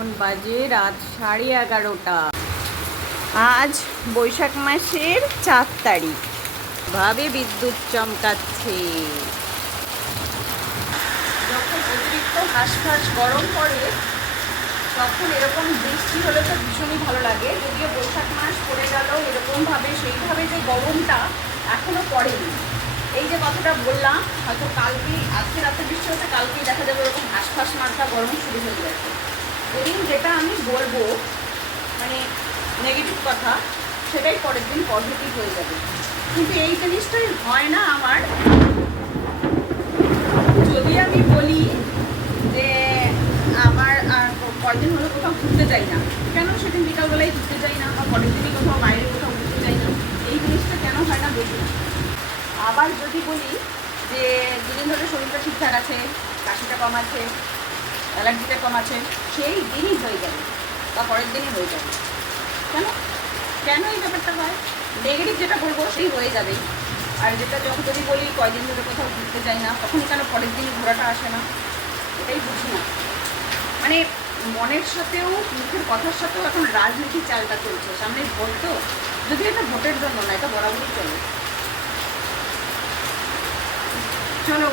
এখন বাজে রাত 11:30। আজ বৈশাখ মাসের 4 তারিখ। ভাবে বিদ্যুৎ চমকাচ্ছে। যখন অতিরিক্ত হাঁসফাঁস গরম পড়ে তখন এরকম বৃষ্টি হলে তো ভীষণই ভালো লাগে। যদিও বৈশাখ মাস পড়ে গেল এরকমভাবে, সেইভাবে যে গরমটা এখনো পড়েনি। এই যে কথাটা বললাম, হয়তো কালকেই, আজকে রাতে বৃষ্টি হচ্ছে, কালকেই দেখা যাবে এরকম হাঁসফাঁস মার্কা গরম শুরু হয়ে গেছে। এদিন যেটা আমি বলবো মানে নেগেটিভ কথা, সেটাই পরের দিন পজিটিভ হয়ে যাবে। কিন্তু এই জিনিসটাই হয় না আমার। যদি আমি বলি যে আমার কয়েকদিন হলো কোথাও ঘুরতে যাই না, কেন সেদিন বিকালবেলায় ঘুরতে যাই না, বা পরের দিনই কোথাও বাইরে কোথাও ঘুরতে যাই না, এই জিনিসটা কেন হয় না দেখি না। আবার যদি বলি যে দুদিন ধরে শরীরটা ঠিকঠাক আছে, কাশিটা কম আছে, অ্যালার্জিটা কম আছে, সেই দিনই হয়ে যাবে বা পরের দিনই হয়ে যাবে। কেন কেন এই ব্যাপারটা হয়? নেগেটিভ যেটা বলবো সেই হয়ে যাবেই। আর যেটা যখন যদি বলি কয়দিন ধরে কোথাও ঘুরতে যাই না, তখন কেন পরের দিনই ঘোরাটা আসে না, এটাই বুঝি না। মানে মনের সাথেও মুখের কথার সাথেও এখন রাজনীতি চালটা চলছে। সামনে ভোট তো, যদি এটা ভোটের জন্য না, এটা বরাবরই চলে। চলো।